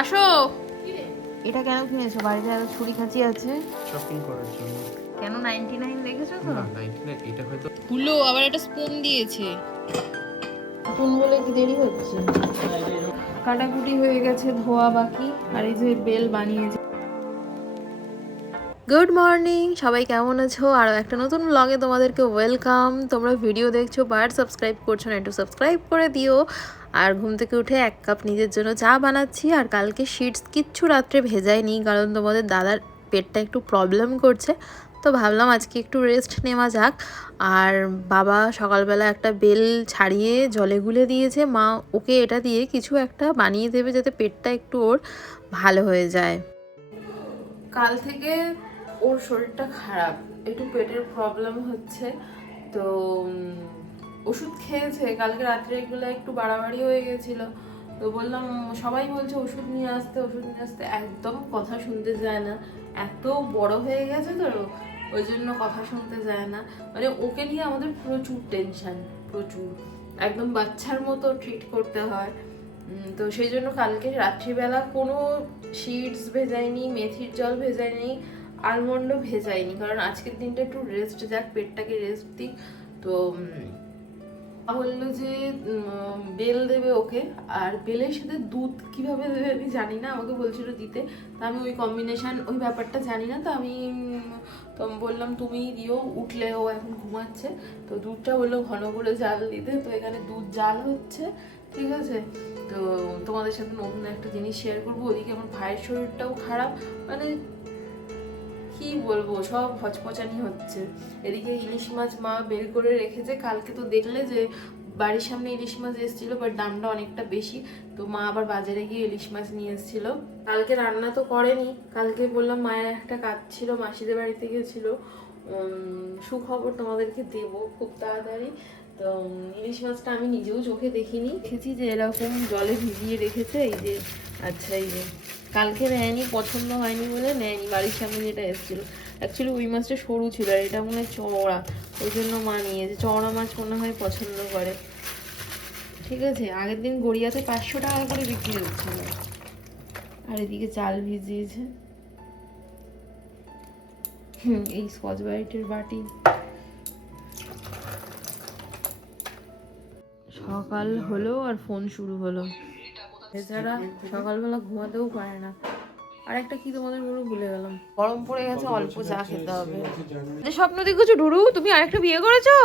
আসো। এটা কেন কিনেছো? বাড়িতে এত ছুরি খাঁচি আছে। শপিং করার জন্য। কেন 99 দেখেছো তো? না 99 এটা হয়তো গুলো আবার একটা স্পুন দিয়েছে। স্পুন বলে কি দেরি হচ্ছে? কাটাকুটি হয়ে গেছে, ধোয়া বাকি। আর এই যে বেল বানিয়েছে। গুড মর্নিং, সবাই কেমন আছো? আরও একটা নতুন ব্লগে তোমাদেরকে ওয়েলকাম। তোমরা ভিডিও দেখছো বাট সাবস্ক্রাইব করছো না, একটু সাবস্ক্রাইব করে দিও। আর ঘুম থেকে উঠে 1 কাপ নিজের জন্য চা বানাচ্ছি। আর কালকে শিটস কিচ্ছু রাত্রে ভেজাইনি, কারণ তোমাদের দাদার পেটটা একটু প্রবলেম করছে, তো ভাবলাম আজকে একটু রেস্ট নেওয়া যাক। আর বাবা সকালবেলা একটা বেল ছাড়িয়ে জলে গুলে দিয়েছে, মা ওকে এটা দিয়ে কিছু একটা বানিয়ে দেবে যাতে পেটটা একটু ওর ভালো হয়ে যায়। কাল থেকে ওর শরীরটা খারাপ, একটু পেটের প্রবলেম হচ্ছে, তো ওষুধ খেয়েছে। কালকে রাত্রে এগুলো একটু বাড়াবাড়ি হয়ে গেছিল, তো বললাম, সবাই বলছে ওষুধ নিয়ে আসতে, ওষুধ নিয়ে আসতে, একদম কথা শুনতে যায় না। এত বড় হয়ে গেছে তো, ওই জন্য কথা শুনতে যায় না। মানে ওকে নিয়ে আমাদের প্রচুর টেনশন, প্রচুর, একদম বাচ্চার মতো ট্রিট করতে হয়। তো সেই জন্য কালকে রাত্রিবেলা কোনো শিটস ভেজাইনি, মেথির জল ভেজাইনি, আলমন্ডও ভেজাইনি, কারণ আজকের দিনটা একটু রেস্ট যাক, পেটটাকে রেস্ট দিক। তো বললো যে বেল দেবে ওকে, আর বেলের সাথে দুধ কিভাবে দেবে আমি জানি না, আমাকে বলছিল দিতে। তা আমি ওই কম্বিনেশন, ওই ব্যাপারটা জানি না, তো আমি তো বললাম তুমি দিও, উঠলে ও এখন ঘুমাচ্ছে, তো দুধটা বললো ঘন করে জাল দিতে। তো এখানে দুধ জাল হচ্ছে, ঠিক আছে। তো তোমাদের সাথে নতুন একটা জিনিস শেয়ার করবো। ওদিকে আমার ভাইয়ের শরীরটাও খারাপ, মানে কি বলবো, সব হচপচানি হচ্ছে। এদিকে ইলিশ মাছ মা বের করে রেখেছে, কালকে তো দেখলে যে বাড়ির সামনে ইলিশ মাছ এসেছিল, বাট দামটা অনেকটা বেশি, তো মা আবার বাজারে গিয়ে ইলিশ মাছ নিয়ে এসেছিল। কালকে রান্না তো করেনি, কালকে বললাম মায়ের একটা কাজ ছিল, মাসিদের বাড়িতে গিয়েছিল। সুখবর তোমাদেরকে দেবো খুব তাড়াতাড়ি। তো ইলিশ মাছটা আমি নিজেও চোখে দেখিনি, দেখেছি যে এরকম জলে ভিজিয়ে রেখেছে, এই যে, আচ্ছা এই যে কালকে নেয়নি, পছন্দ হয়নি বলে নেয়নি। বাড়ির সামনে যেটা এসেছিল, অ্যাকচুয়ালি ওই মাছটা সরু ছিল, আর এটা মনে হয় চওড়া, ওই জন্য মা নিয়েছে। চওড়া মাছ মনে হয় পছন্দ করে, ঠিক আছে। আগের দিন গড়িয়াতে 500 টাকা করে বিক্রি হচ্ছিল। আর এদিকে চাল ভিজিয়েছে, এই স্কচ ব্রাইটের বাটি। সকাল হলো আর ফোন শুরু হলো, এছাড়া সকালবেলা ঘুমাতেও পারে না। আর একটা কি তোমাদের বলে ভুলে গেলাম, গরম পড়ে গেছে, অল্প চা খেতে হবে। যে স্বপ্ন দেখেছো ডুডু, তুমি আরেকটা বিয়ে করেছো?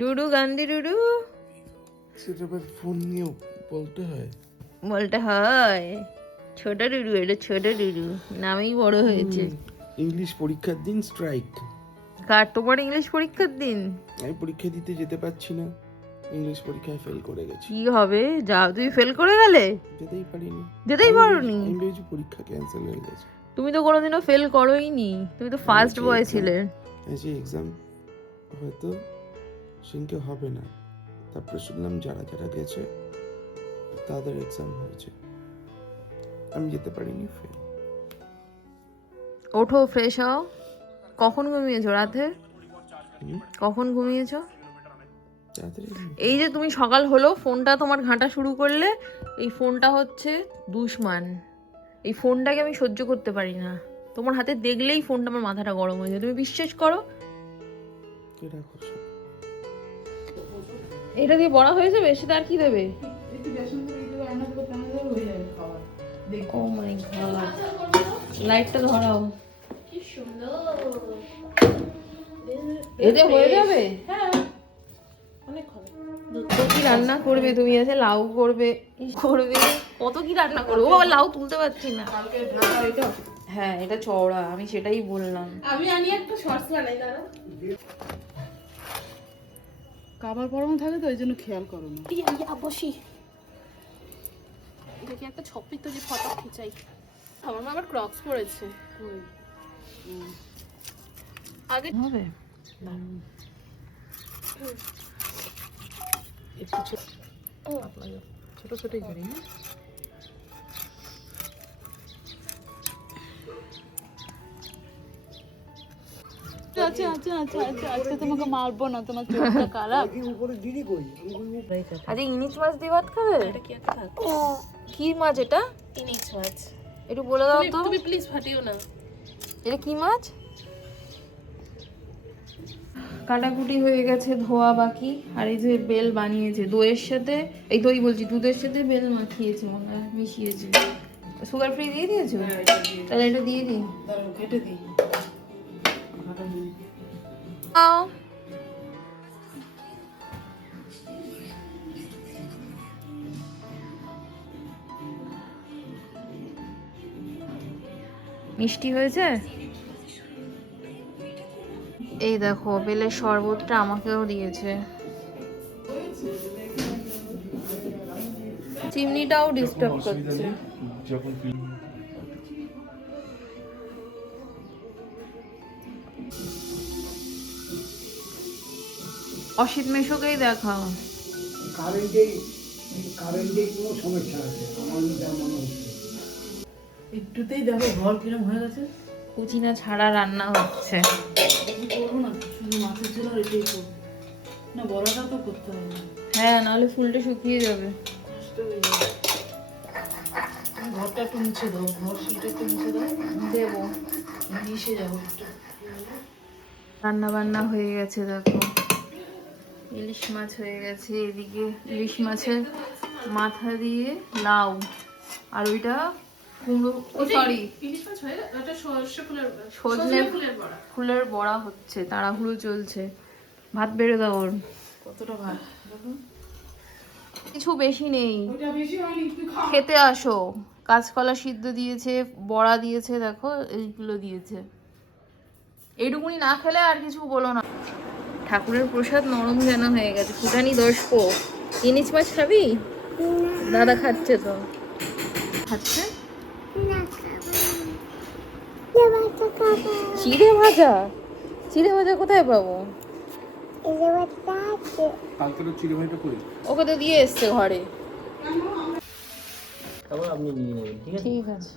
ডুডু গান্ধী ডুডু, সেটা ফোন নিয়ে বলতে হয়। বলতে হয় ছোট ডুডু, এটা ছোট ডুডু, নামেই বড় হয়েছে। ইংলিশ পরীক্ষার দিন স্ট্রাইক। কার? তোমার ইংলিশ পরীক্ষার দিন? আমি পরীক্ষা দিতে যেতে পারছি না, ইংলিশ পরীক্ষায় ফেল করে গেছি। কি হবে? যাও, তুমি ফেল করে গেলে? যেতেই পারিনি। যেতেই পারোনি? আমি ভেবেছি পরীক্ষা ক্যান্সেল হয়ে গেছে। তুমি তো কোনোদিনও ফেল করোই নি, তুমি তো ফার্স্ট বয় ছিলে। এই যে এক্সাম হয়তো সিনকে হবে না, তারপরে শুনলাম যারা যারা গেছে তাদের এক্সাম হয়েছে, আমি যেতে পারিনি, ফেল। ওঠো, ফ্রেশ হও। কখন ঘুমিয়েছো রাতে? কখন ঘুমিয়েছো? এই যে তুমি সকাল হলো ফোনটা তোমার ঘাঁটা শুরু করলে, এই ফোনটা হচ্ছে দুশমান। এই ফোনটাকে আমি সহ্য করতে পারি না, তোমার হাতে দেখলেই ফোনটা আমার মাথাটা গরম হয়ে যায়, তুমি বিশ্বাস করো। এটা দিয়ে বড়া হয়ে যাবে, সেটা আর কি দেবে? ও মাই গড, লাইটটা ধরাও। কি সুন্দর, এতে হয়ে যাবে। হ্যাঁ, অনেক হবে। তো কি রান্না করবে তুমি? আছে লাউ করবে, করবে কত কি রান্না করবে। ও লাউ তুলতে পারছি না। হ্যাঁ, এটা চওড়া, আমি সেটাই বললাম। আমি আনি একটা শর্টস বানাই, দাঁড়া। কাবার পরানো থাকে তো, এই জন্য খেয়াল করো না। ইয়া বসি দেখি একটা ছপি তো যে ফটো খিচাই। আমার মা আবার ক্রক্স পরেছে। আগে হবে একটু ছোট ছোটই করি। আচ্ছা আচ্ছা আচ্ছা আচ্ছা আজকে তোমাকে মারবো না, তোমার চোখটা খারাপ। আজকে ইলিশ মাছ দিয়ে ভাত খাবে? এটা কি একটা ভাত? কি মাছ এটা? ইলিশ মাছ। একটু বলে দাও তো। তুমি প্লিজ ফাটিও না। এটা কি মাছ? কাটাকুটি হয়ে গেছে, ধোয়া বাকি। আর এই যে বেল বানিয়েছে দইয়ের সাথে, এই দই বলছি দুধের সাথে বেল মাখিয়েছে, মনে হয় মিশিয়েছে। সুগার ফ্রি দিয়ে দিয়েছো? তাহলে এটা দিয়ে দিই, কেটে দিই। মিষ্টি হয়েছে? এই দেখো বেলের শরবতটা আমাকেও দিয়েছে। চিমনিটাও ডিস্টার্ব করছে। অসিত মেশোকেই দেখাও। কারেন্টে কোনো সমস্যা আছে আমার যা মনে হচ্ছে। একটুতেই দেখো ঘর কিরম হয়ে গেছে। কুচিনা ছাড়া রান্না হচ্ছে। কি করবো না, শুধু মাছের ঝোল আর এটাই করবো না, বড়াটা তো করতে হবে। হ্যাঁ, নাহলে ফুলটা শুকিয়ে যাবে। কষ্ট হয়ে যাবে। ঘরটা একটু মুছে দাও, ঘর সিলটা একটু মুছে দাও, দেবো। মিশে যাবো একটু। রান্না বান্না হয়ে গেছে দেখো। ইলিশ মাছ হয়ে গেছে, এদিকে ইলিশ মাছের মাথা দিয়ে লাউ, আর ওইটা কুমড়ো, সরি ইলিশ মাছ হয়ে ওটা সরষে ফুলের সজনে ফুলের বড়া। ফুলের বড়া হচ্ছে, তাড়াহুড়ো চলছে। ভাত বেড়ে দাও ওর। কতটা ভাত দেখো, কিছু বেশি নেই, ওটা বেশি হয়নি, তুই খা। খেতে আসো। কাঁচকলা সিদ্ধ দিয়েছে, বড়া দিয়েছে, দেখো এইগুলো দিয়েছে। এইটুকুনি না খেলে আর কিছু বলো না। ঠাকুরের প্রসাদ নরম যেন হয়ে গেছে, ফুটানি দর্শক। ইলিশ মাছ খাবি? দাদা খাচ্ছে তো। খাচ্ছে চিড়ে ভাজা। চিড়ে ভাজা কোথায় পাবো? কালকে তো চিড়ে ভাইটা করি। ওকে তো দিয়ে এসছে ঘরে। তারপর আপনি নিয়ে নেবেন, ঠিক আছে? ঠিক আছে।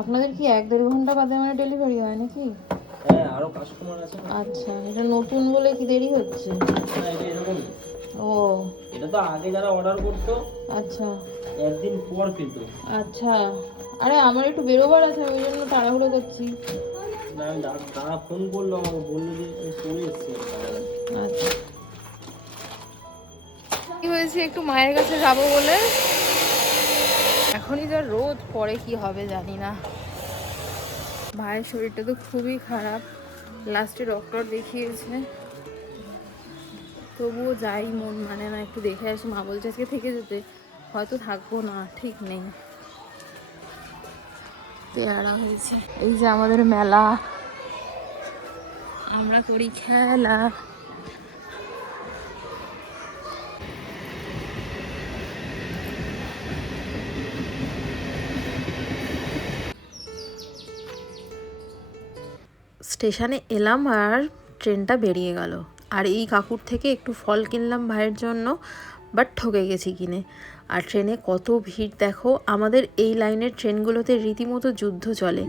আপনাদের কি 1-1.5 ঘন্টা বাদে মানে ডেলিভারি হয় নাকি? হ্যাঁ, আরো কাস্টমার আছে না। আচ্ছা, এটা নতুন বলে কি দেরি হচ্ছে? না, এটা এরকমই। ও এটা তো আগে যারা অর্ডার করতো আচ্ছা একদিন পর পেত। আচ্ছা। আরে আমার একটু বেরোবার আছে, আমি ওই জন্য তাড়াহুড়ো করছি। না, তারা ফোন করলো আমাকে, বললো যে আমি চলে এসেছি। আচ্ছা, কি হয়েছে, একটু মায়ের কাছে যাবো বলে। এখনই যা রোদ, পরে কি হবে জানি না। ভাইয়ের শরীরটা তো খুবই খারাপ, লাস্টে ডক্টর দেখিয়েছে, তবুও যাই মন মানে না, একটু দেখে আসি। মা বলছে আজকে থেকে যেতে, হয়তো থাকবো না, ঠিক নেই। পেয়ারা হয়েছে, এই যে আমাদের মেলা, আমরা করি খেলা। স্টেশনে এলাম আর ট্রেনটা বেরিয়ে গেল। আর এই কাকুর থেকে একটু ফল কিনলাম ভাইয়ের জন্য, বাট ঠকে গেছি কিনে। আর ট্রেনে কত ভিড় দেখো। আমাদের এই লাইনের ট্রেনগুলোতে রীতিমতো যুদ্ধ চলে।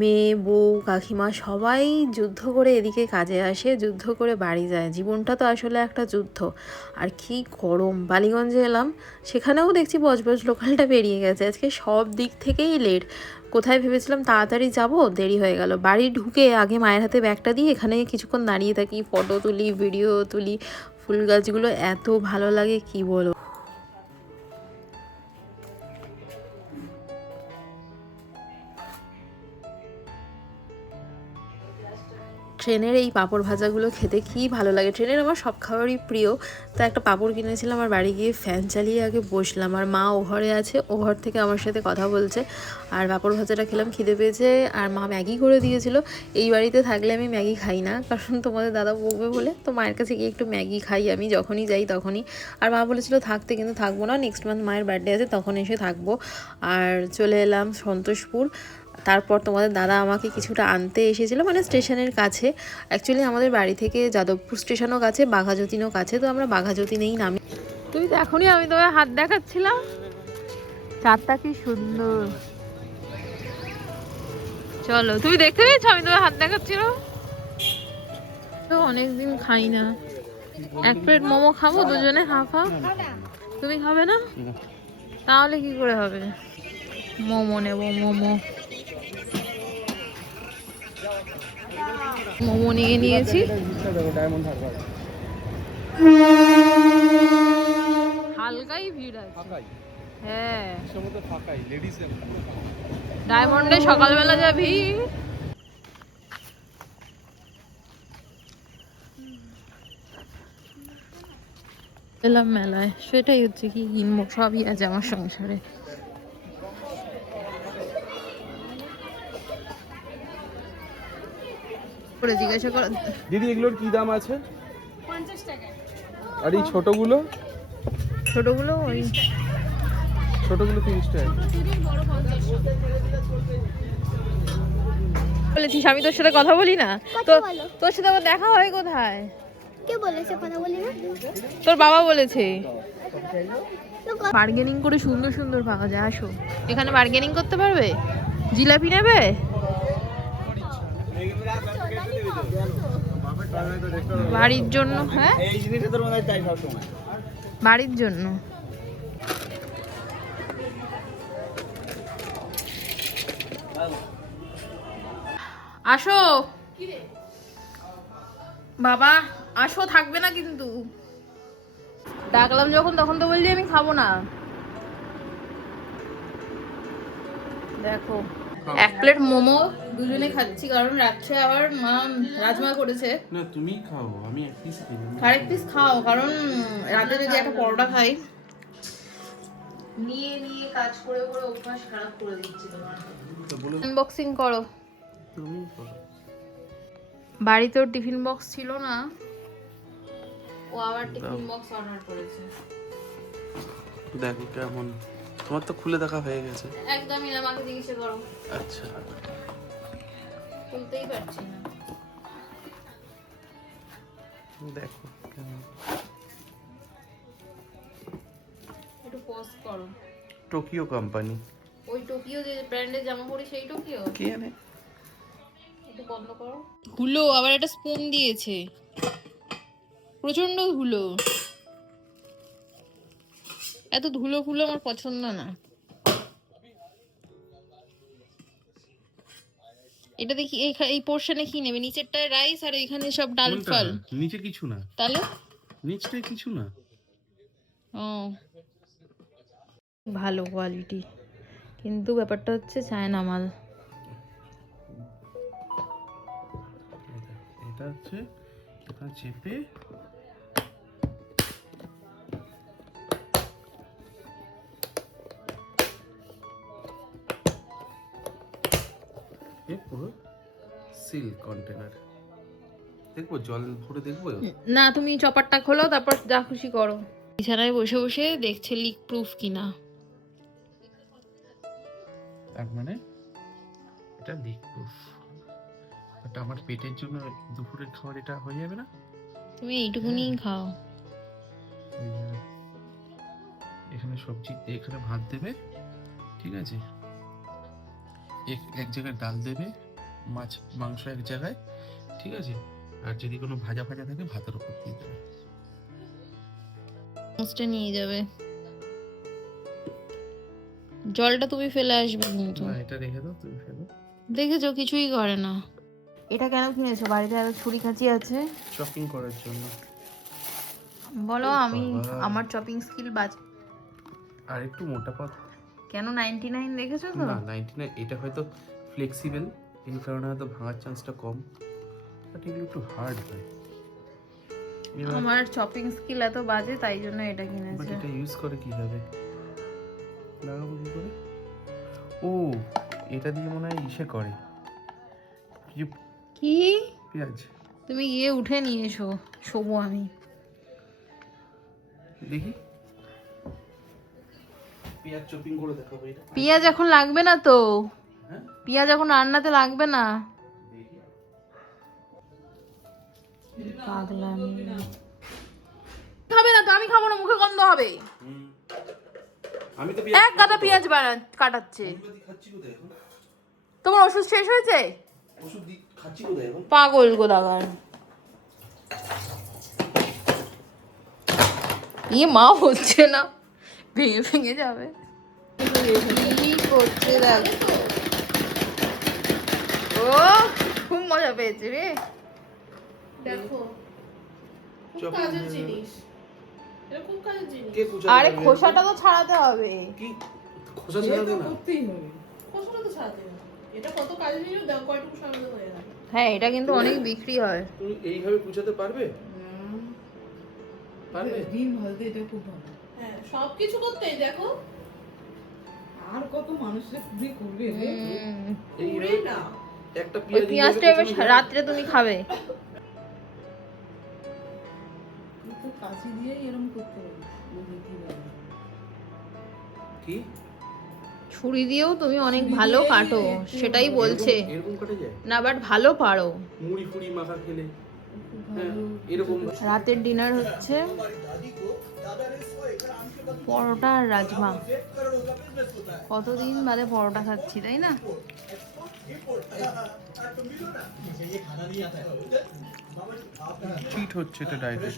মেয়ে, বউ, কাকিমা সবাই যুদ্ধ করে এদিকে কাজে আসে, যুদ্ধ করে বাড়ি যায়। জীবনটা তো আসলে একটা যুদ্ধ। আর কি গরম। বালিগঞ্জে এলাম, সেখানেও দেখছি বজবজ লোকালটা বেরিয়ে গেছে। আজকে সব দিক থেকেই লেট। কোথায় ভেবেছিলাম তাড়াতাড়ি যাব, দেরি হয়ে গেল। বাড়ি ঢুকে আগে মায়ের হাতে ব্যাগটা দিয়ে এখানে কিছুক্ষণ দাঁড়িয়ে থাকি, ফটো তুলি, ভিডিও তুলি। ফুল গাছগুলো এত ভালো লাগে কি বলবো। ট্রেনের এই পাঁপড় ভাজাগুলো খেতে কী ভালো লাগে। ট্রেনের আমার সব খাবারই প্রিয়। তা একটা পাঁপড় কিনেছিলাম, আর বাড়ি গিয়ে ফ্যান চালিয়ে আগে বসলাম। আর মা ও ঘরে আছে, ও ঘর থেকে আমার সাথে কথা বলছে। আর পাঁপড় ভাজাটা খেলাম, খিদে পেয়েছে। আর মা ম্যাগি করে দিয়েছিল। এই বাড়িতে থাকলে আমি ম্যাগি খাই না, কারণ তোমাদের দাদা বকবে বলে। তো মায়ের কাছে গিয়ে একটু ম্যাগি খাই আমি, যখনই যাই তখনই। আর মা বলেছিল থাকতে, কিন্তু থাকবো না, নেক্সট মান্থ মায়ের বার্থডে আছে, তখন এসে থাকবো। আর চলে এলাম সন্তোষপুর। তারপর তোমাদের দাদা আমাকে কিছুটা আনতে এসেছিলো, মানে স্টেশনের কাছে। অ্যাকচুয়ালি আমাদের বাড়ি থেকে যাদবপুর স্টেশনও কাছে, বাঘাযতীনও কাছে। তো আমরা বাঘাযতীনেই নামি। তুই তো এখনই, আমি তোমায় হাত দেখাচ্ছিলাম। চাঁদটা কি সুন্দর। চলো, তুমি দেখতে পেয়েছো আমি তোমায় হাত দেখাচ্ছিলাম? তো অনেকদিন খাই না, এক প্লেট মোমো খাবো দুজনে হাফ হাফ। তুমি খাবে না? তাহলে কি করে হবে? মোমো নেবো, মোমো মোমো নিয়ে নিয়েছি। হালকাই ভিড় আছে। হ্যাঁ, ডায়মন্ডে সকালবেলা যা ভিড়। এলাম মেলায়, সেটাই হচ্ছে কি কিনবো, সবই আছে আমার সংসারে। করে জিজ্ঞাসা কর দিদি এগুলোর কি দাম আছে? 50 টাকা। আর এই ছোটগুলো? ছোটগুলো ওই ছোটগুলো 30 টাকা। বলেছিস আমি তোর সাথে কথা বলি না? তো তোর সাথে আমার দেখা হয় কোথায়? কে বলেছে কথা বলি না? তোর বাবা বলেছে। বার্গেনিং করে সুন্দর সুন্দর পাওয়া যায়, আসো এখানে বার্গেনিং করতে পারবে। জিলাপি নেবে? বাড়ির জন্য? হ্যাঁ, এই জিনিসটা তোর মনে হয় তাই সবসময় বাড়ির জন্য। আসো বাবা, আসো, থাকবে না কিন্তু। ডাকলাম যখন তখন তো বললি আমি খাবো না। দেখো এক প্লেট মোমো দুজনে খাচ্ছি, কারণ রাত্রে আবার মা রাজমা করেছে। না তুমি খাও, আমি এক পিস খাই। আরেক পিস খাও, কারণ রাতে যদি একটা পরোটা খাই, নিয়ে নিয়ে কাজ করে করে অভ্যাস খারাপ করে দিচ্ছি তোমার। আনবক্সিং করো। তুমি করো। বাড়িতেও টিফিন বক্স ছিল না, ও আবার টিফিন বক্স অর্ডার করেছে। দেখো কেমন, তোমার তো খুলে দেখা হয়ে গেছে। একদমই না, আমাকে জিজ্ঞাসা করো। আচ্ছা খুলতেই পারছি না। দেখো কেমন। একটু পোস্ট করো। Tokyo company. ওই টোকিও যে ব্র্যান্ডের জামা পরি সেই টোকিও। কি জানে, একটু বন্ধ করো। ধুলো, আবার একটা স্পুন দিয়েছে, প্রচন্ড ধুলো। এত ধুলো ফুলো আমার পছন্দ না। এটা দেখি এই পোরশনে কি নেবে? নিচেরটায় রাইস আর এখানে সব ডাল ফাল। নিচে কিছু না, তাহলে নিচটায় কিছু না। ও ভালো কোয়ালিটি, কিন্তু ব্যাপারটা হচ্ছে চায়না মাল। এটা হচ্ছে এটা চেপে পুরো সিল কন্টেনার। দেখবো জল ভরে দেখবো। না, তুমি চপারটা খোলো, তারপর যা খুশি করো। বিছানায় বসে বসে দেখছে লিক প্রুফ কিনা। তার মানে এটা লিক প্রুফ। এটা আমার পেটের জন্য দুপুরের খাবার এটা হয়ে যাবে না? তুমি এইটুকুনি খাও। এখানে সবজি, এখানে ভাত দেবে, ঠিক আছে, এক জায়গায় ডাল দেবে, মাছ মাংস এক জায়গায়, ঠিক আছে, আর যদি কোনো ভাজা ভাজা থাকে ভাতের উপর দিয়ে দেবে। মোস্টে নিয়ে যাবে। জলটা তুমি ফেলে আসবে কিন্তু। না এটা রেখে দাও, তুমি ফেলো। দেখেছো কিছুই করে না। এটা কেন কিনেছো? বাড়িতে আরো ছুরি কাঁচি আছে। চপিং করার জন্য। বলো, আমি আমার চপিং স্কিল বাজ। আর একটু মোটা পাত। কেন 99 দেখেছো তো? না 99, এটা হয়তো ফ্লেক্সিবল, এই কারণে হয়তো ভাঙার চান্সটা কম, বাট এগুলো একটু হার্ড হয়। আমার চপিং স্কিল এত বাজে, তাই জন্য এটা বাট কিনেছে। এটা ইউজ করে কিভাবে, লাগাবো কি করে? ও এটা দিয়ে মনে হয় ইসে করে কি? পেঁয়াজ। তুমি গিয়ে উঠে নিয়ে এসো, শোবো আমি। দেখি পেঁয়াজ চপিং করে দেখাবো। এটা পেঁয়াজ এখন লাগবে না তো, হ্যাঁ পেঁয়াজ এখন রান্নাতে লাগবে না। দেখি। পাগলামি। খাবে না তো? আমি খাবো না, মুখে গন্ধ হবে। আমি তো এক গাদা পেঁয়াজ কাটাচ্ছে। খাচ্ছি কোথায় এখন? তোমার ওষুধ শেষ হয়েছে? ওষুধ খাচ্ছি কোথায় এখন? পাগল গোদাগার। ইয়ে মা হচ্ছে না, ভেঙে ভেঙে যাবে। কি করছে দেখো, ও খুব মজা পেয়েছে রে। দেখো খুব চপ কাজের জিনিস, এটা খুব কাজের জিনিস। কে কুচা আরে খোসাটা তো ছাড়াতে হবে। কি খোসা ছাড়া এটা না? করতেই হবে, খোসাটা তো ছাড়াতে হবে। এটা কত কাজের জিনিস, দাও কয়টুকু সামনে হয়ে গেল। হ্যাঁ এটা কিন্তু অনেক বিক্রি হয়। তুমি এইভাবে কুচাতে পারবে? পারবে? ডিম ভাজতে এটা খুব ভালো। হ্যাঁ সব কিছু করতেই দেখো, আর কত মানুষের খুবই করবে রে। এইভাবে না একটা ওই পেঁয়াজ পেঁয়াজটা এবার রাত্রে তুমি খাবে। তুই তো কাঁচি দিয়েই এরকম করতে হবে। কি ছুরি দিয়েও তুমি অনেক ভালো কাটো, সেটাই বলছে। এরকম কাটা যায়? না বাট ভালো পারো। মুড়ি ফুড়ি মাখা খেলে হ্যাঁ, এরকম রাতের ডিনার হচ্ছে পরোটা আর রাজমা। কতদিন বাদে পরোটা খাচ্ছি তাই না? ফিট হচ্ছে এটা ডায়েটে।